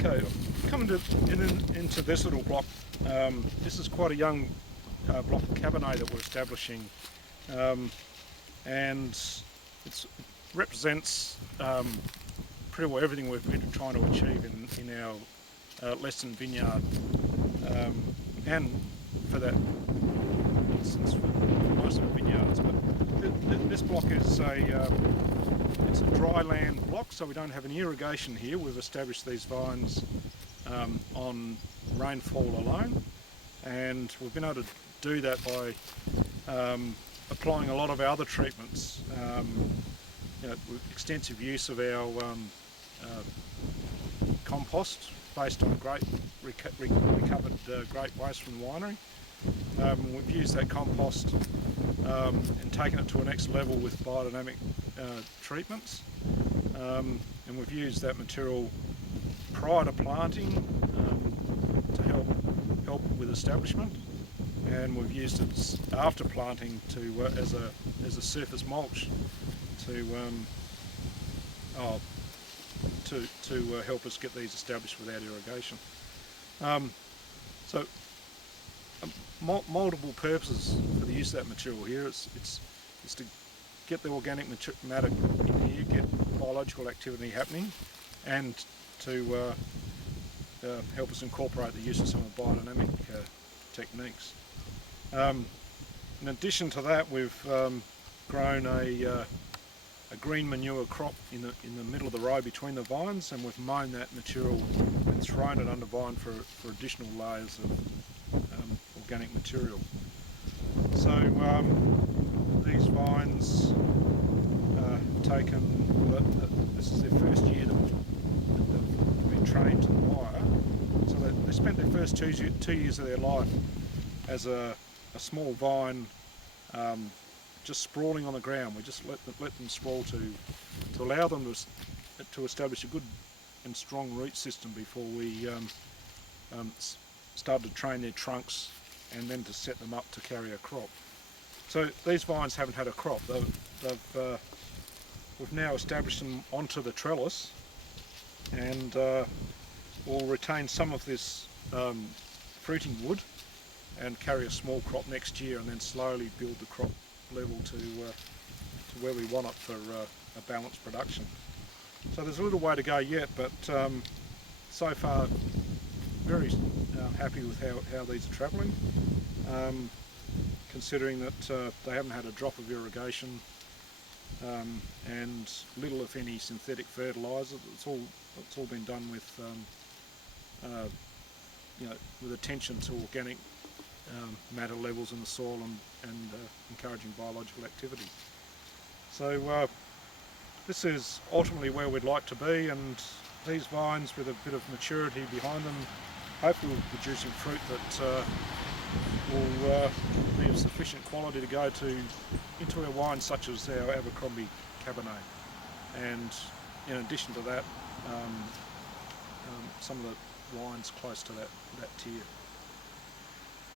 Okay, coming into this little block. This is quite a young block of Cabernet that we're establishing, and it represents pretty well everything we've been trying to achieve in our Leston Vineyard, and for that instance for most of our vineyards. But this block is it's a dry land block, so we don't have any irrigation here. We've established these vines on rainfall alone, and we've been able to do that by applying a lot of our other treatments. With extensive use of our compost based on recovered grape waste from the winery. We've used that compost and taken it to a next level with biodynamic treatments, and we've used that material prior to planting to help with establishment, and we've used it after planting to as a surface mulch to help us get these established without irrigation. Multiple purposes for the use of that material here. It's to get the organic matter in here, get biological activity happening, and to help us incorporate the use of some of the biodynamic techniques. In addition to that, we've grown a green manure crop in the middle of the row between the vines, and we've mown that material and thrown it under vine for additional layers of organic material. So these vines this is their first year that they've been trained to the wire, so they spent their first two years of their life as a small vine, just sprawling on the ground. We just let them sprawl to allow them to establish a good and strong root system before we started to train their trunks and then to set them up to carry a crop. So these vines haven't had a crop. We've now established them onto the trellis, and we'll retain some of this fruiting wood and carry a small crop next year, and then slowly build the crop level to where we want it for a balanced production. So there's a little way to go yet, but so far very happy with how these are travelling, considering that they haven't had a drop of irrigation and little if any synthetic fertiliser. It's all been done with with attention to organic matter levels in the soil and encouraging biological activity. So this is ultimately where we'd like to be, and these vines with a bit of maturity behind them hopefully will be producing fruit that will be of sufficient quality to go into our wines such as our Abercrombie Cabernet, and in addition to that some of the wines close to that tier.